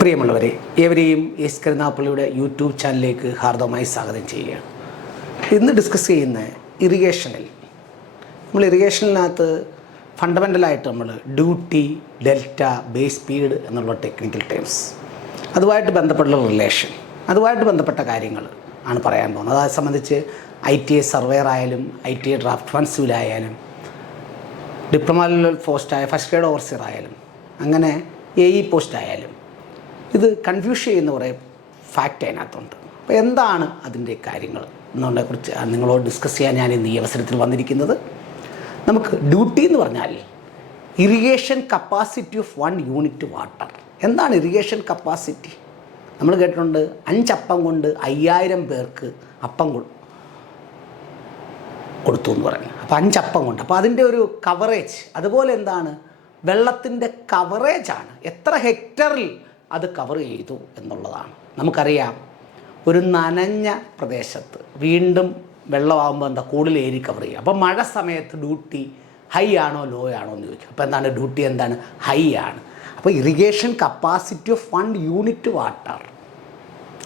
പ്രിയമുള്ളവരെ ഏവരെയും S കരുനാപ്പള്ളിയുടെ YouTube ചാനലിലേക്ക് ഹാർദവമായി സ്വാഗതം ചെയ്യുകയാണ്. ഇന്ന് ഡിസ്കസ് ചെയ്യുന്ന ഇറിഗേഷനിൽ നമ്മൾ ഇറിഗേഷനിനകത്ത് ഫണ്ടമെന്റലായിട്ട് നമ്മൾ ഡ്യൂട്ടി ഡെൽറ്റ ബേസ് സ്പീഡ് എന്നുള്ള ടെക്നിക്കൽ ടേംസ് അതുമായിട്ട് ബന്ധപ്പെട്ടുള്ള റിലേഷൻ അതുമായിട്ട് ബന്ധപ്പെട്ട കാര്യങ്ങൾ ആണ് പറയാൻ പോകുന്നത്. അത് സംബന്ധിച്ച് ഐ ടി എ സർവേയർ ആയാലും ഐ ടി എ ഡ്രാഫ്റ്റ് ഫൺസിലായാലും ഡിപ്ലോമ ലെവൽ പോസ്റ്റായ ഫസ്റ്റ് ഗ്രേഡ് ഓവർസിയർ ആയാലും അങ്ങനെ എ ഇ പോസ്റ്റ് ആയാലും ഇത് കൺഫ്യൂഷൻ ചെയ്യുന്ന കുറേ ഫാക്റ്റ് അതിനകത്തുണ്ട്. അപ്പോൾ എന്താണ് അതിന്റെ കാര്യങ്ങൾ? എന്നുള്ളതിനെക്കുറിച്ച് നിങ്ങളോട് ഡിസ്കസ് ചെയ്യാൻ ഞാൻ ഇന്ന് ഈ അവസരത്തിൽ വന്നിരിക്കുന്നത്. നമുക്ക് ഡ്യൂട്ടി എന്ന് പറഞ്ഞാൽ irrigation capacity of one unit water എന്താണ് ഇറിഗേഷൻ കപ്പാസിറ്റി നമ്മൾ കേട്ടിട്ടുണ്ട് അഞ്ചപ്പം കൊണ്ട് അയ്യായിരം പേർക്ക് അപ്പം കൊടുത്തു എന്ന് പറഞ്ഞു അപ്പോൾ അഞ്ചപ്പം കൊണ്ട്. അപ്പോൾ അതിന്റെ ഒരു കവറേജ് അതുപോലെ എന്താണ്? വെള്ളത്തിന്റെ കവറേജാണ് എത്ര ഹെക്ടറിൽ അത് കവർ ചെയ്തു എന്നുള്ളതാണ്. നമുക്കറിയാം ഒരു നനഞ്ഞ പ്രദേശത്ത് വീണ്ടും വെള്ളമാകുമ്പോൾ എന്താ കൂടുതൽ ഏരി കവർ ചെയ്യുക. അപ്പോൾ മഴ സമയത്ത് ഡ്യൂട്ടി ഹൈ ആണോ ലോ ആണോ എന്ന് ചോദിക്കും. അപ്പോൾ എന്താണ് ഡ്യൂട്ടി എന്താണ് ഹൈ ആണ്. അപ്പോൾ irrigation capacity of one unit water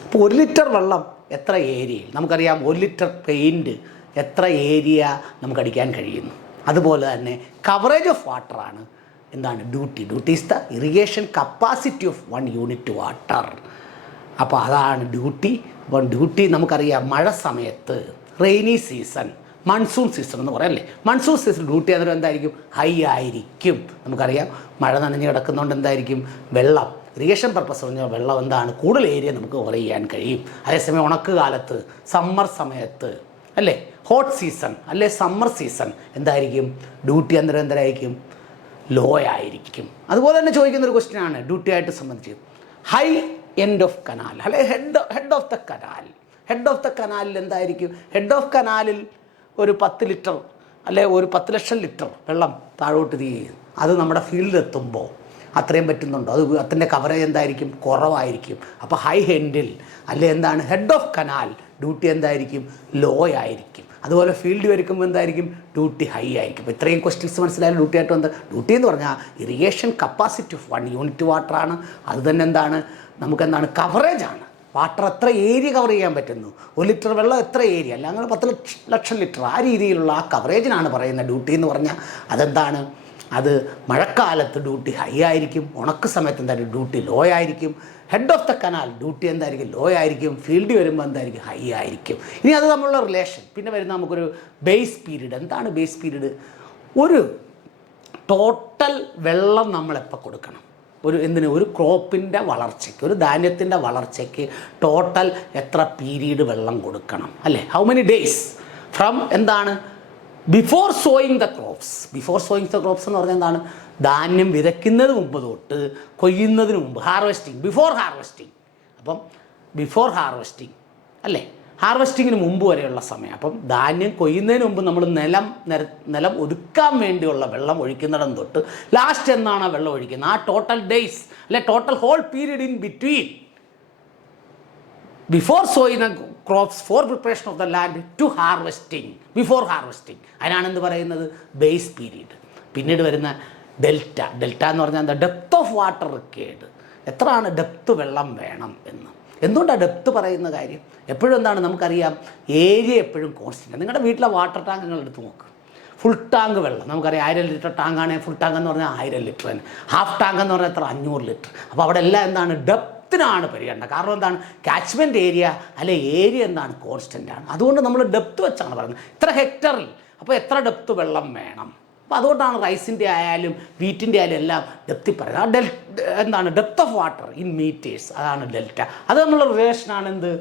അപ്പോൾ ഒരു ലിറ്റർ വെള്ളം എത്ര ഏരിയയിൽ? നമുക്കറിയാം ഒരു ലിറ്റർ പെയിന്റ് എത്ര ഏരിയ നമുക്ക് അടിക്കാൻ കഴിയുന്നു. അതുപോലെ തന്നെ കവറേജ് ഓഫ് വാട്ടറാണ് എന്താണ്? Duty. Duty is the irrigation capacity of one unit water അപ്പോൾ അതാണ് ഡ്യൂട്ടി. അപ്പോൾ ഡ്യൂട്ടി നമുക്കറിയാം മഴ സമയത്ത് റെയിനി സീസൺ മൺസൂൺ സീസൺ എന്ന് പറയാം അല്ലേ? മൺസൂൺ സീസൺ ഡ്യൂട്ടി അതിന് എന്തായിരിക്കും? ഹൈ ആയിരിക്കും. നമുക്കറിയാം മഴ നനഞ്ഞ് കിടക്കുന്നതുകൊണ്ട് എന്തായിരിക്കും? വെള്ളം. ഇറിഗേഷൻ പർപ്പസ് പറഞ്ഞാൽ വെള്ളം എന്താണ്? കൂടുതൽ ഏരിയ നമുക്ക് കവർ ചെയ്യാൻ കഴിയും. അതേസമയം ഉണക്ക് കാലത്ത് സമ്മർ സമയത്ത് അല്ലേ? ഹോട്ട് സീസൺ അല്ലേ? സമ്മർ സീസൺ എന്തായിരിക്കും? ഡ്യൂട്ടി അന്നേരം എന്തായിരിക്കും? ലോ ആയിരിക്കും അതുപോലെ തന്നെ ചോദിക്കുന്ന ഒരു ക്വസ്റ്റ്യൻ ആണ് ഡ്യൂട്ടി ആയിട്ട് സംബന്ധിച്ച്. ഹൈ എൻഡ് ഓഫ് കനാൽ അല്ലെ head head of the canal head of the കനാലിൽ എന്തായിരിക്കും? ഹെഡ് ഓഫ് കനാലിൽ ഒരു പത്ത് ലിറ്റർ അല്ലെ ഒരു പത്ത് ലക്ഷം ലിറ്റർ വെള്ളം താഴോട്ട് തീ അത് നമ്മുടെ ഫീൽഡിൽ എത്തുമ്പോൾ അത്രയും പറ്റുന്നുണ്ടോ? അത് അതിന്റെ കവറേജ് എന്തായിരിക്കും? കുറവായിരിക്കും. അപ്പോൾ ഹൈ ഹെൻഡിൽ അല്ലെ എന്താണ്? ഹെഡ് ഓഫ് കനാൽ ഡ്യൂട്ടി എന്തായിരിക്കും? ലോ ആയിരിക്കും. അതുപോലെ ഫീൽഡ് വരയ്ക്കുമ്പോൾ എന്തായിരിക്കും? ഡ്യൂട്ടി ഹൈ ആയിരിക്കും. അപ്പോൾ ഇത്രയും ക്വസ്റ്റ്യൻസ് മനസ്സിലായാലും ഡ്യൂട്ടി ആയിട്ട് എന്താ ഡ്യൂട്ടി എന്ന് പറഞ്ഞാൽ irrigation capacity of one unit വാട്ടറാണ് അത് തന്നെ എന്താണ്? നമുക്കെന്താണ്? കവറേജ് ആണ്. വാട്ടർ എത്ര ഏരിയ കവർ ചെയ്യാൻ പറ്റുന്നു? ഒരു ലിറ്റർ വെള്ളം എത്ര ഏരിയ അല്ല അങ്ങനെ പത്ത് ലക്ഷം ലക്ഷം ലിറ്റർ ആ രീതിയിലുള്ള ആ കവറേജിനാണ് പറയുന്നത് ഡ്യൂട്ടി എന്ന് പറഞ്ഞാൽ. അതെന്താണ്? അത് മഴക്കാലത്ത് ഡ്യൂട്ടി ഹൈ ആയിരിക്കും ഉണക്ക് സമയത്ത് എന്തായാലും ഡ്യൂട്ടി ലോ ആയിരിക്കും. Head of the canal duty എന്തായിരിക്കും? ലോ ആയിരിക്കും. ഫീൽഡ് വരുമ്പോൾ എന്തായിരിക്കും? ഹൈ ആയിരിക്കും. ഇനി അത് തമ്മിലുള്ള റിലേഷൻ പിന്നെ വരുന്ന നമുക്കൊരു ബേസ് പീരീഡ് എന്താണ് ബേസ് പീരീഡ് ഒരു ടോട്ടൽ വെള്ളം നമ്മളെപ്പോൾ കൊടുക്കണം. ഒരു എന്തിന്? ഒരു ക്രോപ്പിന്റെ വളർച്ചയ്ക്ക് ഒരു ധാന്യത്തിന്റെ വളർച്ചയ്ക്ക് ടോട്ടൽ എത്ര പീരീഡ് വെള്ളം കൊടുക്കണം? അല്ലേ? ഹൗ മെനി ഡേയ്സ് ഫ്രം എന്താണ്? Before sowing the crops before sowing the crops എന്ന് പറഞ്ഞാൽ എന്താണ്? ധാന്യം വിതയ്ക്കുന്നതിന് മുമ്പ് തൊട്ട് കൊയ്യുന്നതിന് മുമ്പ് ഹാർവെസ്റ്റിംഗ് ബിഫോർ ഹാർവെസ്റ്റിംഗ് അപ്പം ബിഫോർ ഹാർവെസ്റ്റിംഗ് അല്ലേ? ഹാർവെസ്റ്റിങ്ങിന് മുമ്പ് വരെയുള്ള സമയം. അപ്പം ധാന്യം കൊയ്യുന്നതിന് മുമ്പ് നമ്മൾ നിലം നിര നിലം ഒതുക്കാൻ വേണ്ടിയുള്ള വെള്ളം ഒഴിക്കുന്നിടം തൊട്ട് ലാസ്റ്റ് എന്നാണ് വെള്ളം ഒഴിക്കുന്നത്. ആ ടോട്ടൽ ഡേയ്സ് അല്ലെ total whole period in between before sowing crops for preparation of the land to harvesting before harvesting അതിനാണെന്ന് പറയുന്നത്? ബേസ് പീരീഡ് പിന്നീട് വരുന്ന ഡെൽറ്റ ഡെൽറ്റ എന്ന് പറഞ്ഞാൽ എന്താ? ഡെപ്ത് ഓഫ് വാട്ടർ റിക്കേഡ് എത്രയാണ് ഡെപ്ത് വെള്ളം വേണം എന്ന്. എന്തുകൊണ്ടാണ് ഡെപ്ത് പറയുന്ന കാര്യം? എപ്പോഴും എന്താണ് നമുക്കറിയാം? ഏരിയ എപ്പോഴും കോൺസ്റ്റന്റ് നിങ്ങളുടെ വീട്ടിലെ വാട്ടർ ടാങ്ക് നിങ്ങൾ എടുത്ത് നോക്ക്. ഫുൾ ടാങ്ക് വെള്ളം. നമുക്കറിയാം ആയിരം ലിറ്റർ ടാങ്ക് ആണെങ്കിൽ ഫുൾ ടാങ്ക് എന്ന് പറഞ്ഞാൽ ആയിരം ലിറ്റർ തന്നെ. ഹാഫ് ടാങ്ക് എന്ന് പറഞ്ഞാൽ എത്ര? അഞ്ഞൂറ് ലിറ്റർ. അപ്പോൾ അവിടെ എല്ലാം എന്താണ്? ഡെപ്തിനാണ് പരിഗണന. കാരണം എന്താണ്? കാച്ച്മെന്റ് ഏരിയ അല്ലെ ഏരിയ എന്താണ്? കോൺസ്റ്റന്റ് ആണ്. അതുകൊണ്ട് നമ്മൾ ഡെപ്ത് വെച്ചാണ് പറയുന്നത്. ഇത്ര ഹെക്ടറിൽ അപ്പോൾ എത്ര ഡെപ്ത് വെള്ളം വേണം? അപ്പോൾ അതുകൊണ്ടാണ് റൈസിന്റെ ആയാലും വീറ്റിന്റെ ആയാലും എല്ലാം ഡെപ്തിൽ പറയുന്നത്. ആ ഡെൽ എന്താണ്? Depth of water in metres അതാണ് ഡെൽറ്റ അത് റിലേഷൻ റിലേഷനാണ് എന്ത്?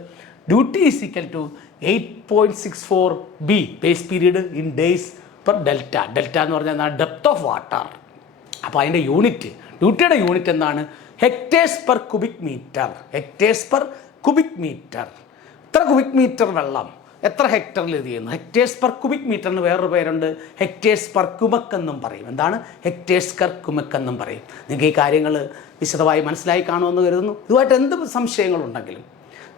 Duty is equal to eight point six four B base period in days per delta delta എന്ന് പറഞ്ഞാൽ എന്താണ്? ഡെപ്ത് ഓഫ് വാട്ടർ അപ്പോൾ അതിന്റെ യൂണിറ്റ് ഡ്യൂട്ടിയുടെ യൂണിറ്റ് എന്താണ്? Hectares per cubic metre hectares per cubic metre എത്ര കുബിക് മീറ്റർ വെള്ളം? എത്ര ഹെക്ടറിൽ ഇത് ചെയ്യുന്നു? ഹെക്ടേഴ്സ് പെർ കുബിക് മീറ്ററിന് വേറൊരു പേരുണ്ട്. ഹെക്ടേഴ്സ് പെർ കുമക്ക് എന്നും പറയും. എന്താണ്? ഹെക്ടേഴ്സ് കർ കുമക്ക് എന്നും പറയും. നിങ്ങൾക്ക് ഈ കാര്യങ്ങൾ വിശദമായി മനസ്സിലായി കാണുമെന്ന് കരുതുന്നു. ഇതുമായിട്ട് എന്ത് സംശയങ്ങളുണ്ടെങ്കിലും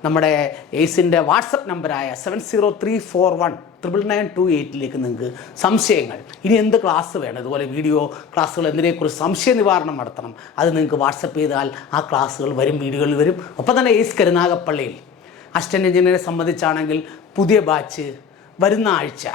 നമ്മുടെ എയ്സിന്റെ വാട്സപ്പ് നമ്പറായ seven zero three four one triple nine two എയ്റ്റിലേക്ക് നിങ്ങൾക്ക് സംശയങ്ങൾ. ഇനി എന്ത് ക്ലാസ് വേണം? ഇതുപോലെ വീഡിയോ ക്ലാസ്സുകൾ എന്തിനെക്കുറിച്ച് സംശയ നിവാരണം നടത്തണം? അത് നിങ്ങൾക്ക് വാട്സപ്പ് ചെയ്താൽ ആ ക്ലാസ്സുകൾ വരും വീഡിയോകളിൽ വരും. ഒപ്പം തന്നെ എയ്സ് കരുനാഗപ്പള്ളിയിൽ അസിസ്റ്റന്റ് എഞ്ചിനീയറെ സംബന്ധിച്ചാണെങ്കിൽ പുതിയ ബാച്ച് വരുന്ന ആഴ്ച.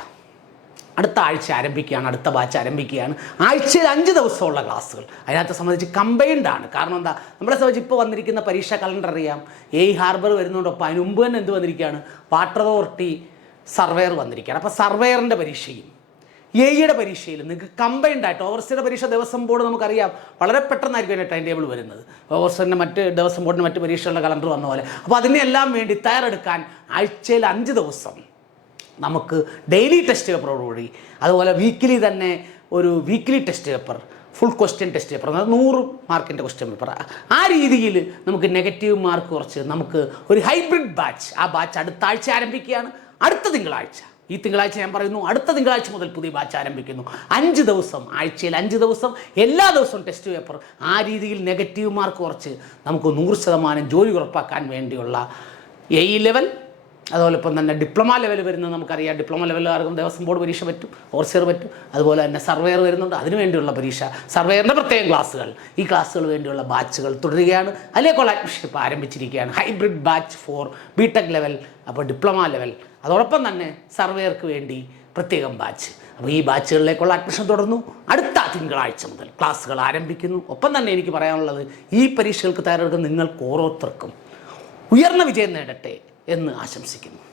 അടുത്ത ആഴ്ച ആരംഭിക്കുകയാണ് അടുത്ത ബാച്ച് ആരംഭിക്കുകയാണ്. ആഴ്ചയിൽ അഞ്ച് ദിവസമുള്ള ക്ലാസ്സുകൾ. അതിനകത്ത് സംബന്ധിച്ച് കമ്പൈൻഡ് ആണ്. കാരണം എന്താ? നമ്മളെ സംബന്ധിച്ച് ഇപ്പോൾ വന്നിരിക്കുന്ന പരീക്ഷാ കലണ്ടർ അറിയാം. എ ഹാർബർ വരുന്നതോടൊപ്പം അതിന് മുമ്പ് തന്നെ എന്ത് വന്നിരിക്കുകയാണ്? വാട്ടർ അതോറിറ്റി സർവേയർ വന്നിരിക്കുകയാണ്. അപ്പോൾ സർവേയറിന്റെ പരീക്ഷയും എയുടെ പരീക്ഷയിൽ നിങ്ങൾക്ക് കമ്പൈൻഡ് ആയിട്ട് ഓവർസീയുടെ പരീക്ഷ ദിവസം ബോർഡ് നമുക്കറിയാം. വളരെ പെട്ടെന്നായിരിക്കും അതിന്റെ ടൈം ടേബിൾ വരുന്നത്. ഓവർസിന്റെ മറ്റ് ദിവസം ബോർഡിന്റെ മറ്റ് പരീക്ഷകളുടെ കലണ്ടർ വന്ന പോലെ. അപ്പോൾ അതിനെല്ലാം വേണ്ടി തയ്യാറെടുക്കാൻ ആഴ്ചയിൽ അഞ്ച് ദിവസം നമുക്ക് ഡെയിലി ടെസ്റ്റ് പേപ്പറോടുകൂടി അതുപോലെ വീക്കിലി തന്നെ ഒരു weekly test paper full question test paper അതായത് നൂറ് മാർക്കിന്റെ ക്വസ്റ്റ്യൻ പേപ്പർ ആ രീതിയിൽ നമുക്ക് നെഗറ്റീവ് മാർക്ക് കുറച്ച് നമുക്ക് ഒരു ഹൈബ്രിഡ് ബാച്ച് ആ ബാച്ച് അടുത്ത ആഴ്ച ആരംഭിക്കുകയാണ്. അടുത്ത തിങ്കളാഴ്ച. ഈ തിങ്കളാഴ്ച ഞാൻ പറയുന്നു അടുത്ത തിങ്കളാഴ്ച മുതൽ പുതിയ ബാച്ച് ആരംഭിക്കുന്നു. അഞ്ച് ദിവസം ആഴ്ചയിൽ അഞ്ച് ദിവസം എല്ലാ ദിവസവും ടെസ്റ്റ് പേപ്പർ ആ രീതിയിൽ നെഗറ്റീവ് മാർക്ക് കുറച്ച് നമുക്ക് നൂറ് ശതമാനം ജോലി ഉറപ്പാക്കാൻ വേണ്ടിയുള്ള എ ലെവൽ അതുപോലെ ഇപ്പം തന്നെ ഡിപ്ലോമ ലെവൽ വരുന്നത് നമുക്കറിയാം. ഡിപ്ലോമ ലെവലുകാർക്കും ദേവസ്വം ബോർഡ് പരീക്ഷ പറ്റും ഓർസിയർ പറ്റും. അതുപോലെ തന്നെ സർവേയർ വരുന്നുണ്ട്. അതിനു വേണ്ടിയുള്ള പരീക്ഷ. സർവേയറിന്റെ പ്രത്യേകം ക്ലാസ്സുകൾ. ഈ ക്ലാസ്സുകൾ വേണ്ടിയുള്ള ബാച്ചുകൾ തുടരുകയാണ്. അതിലേക്കുള്ള അഡ്മിഷൻ ഇപ്പോൾ ആരംഭിച്ചിരിക്കുകയാണ്. Hybrid batch for B tech level അപ്പോൾ ഡിപ്ലോമ ലെവൽ അതോടൊപ്പം തന്നെ സർവേയർക്ക് വേണ്ടി പ്രത്യേകം ബാച്ച് അപ്പോൾ ഈ ബാച്ചുകളിലേക്കുള്ള അഡ്മിഷൻ തുടർന്നു. അടുത്ത തിങ്കളാഴ്ച മുതൽ ക്ലാസ്സുകൾ ആരംഭിക്കുന്നു. ഒപ്പം തന്നെ എനിക്ക് പറയാനുള്ളത് ഈ പരീക്ഷകൾക്ക് തയ്യാറെടുക്കുന്ന നിങ്ങൾക്ക് ഓരോരുത്തർക്കും ഉയർന്ന വിജയം നേടട്ടെ. എന്ന് ആശംസിക്കുന്നു.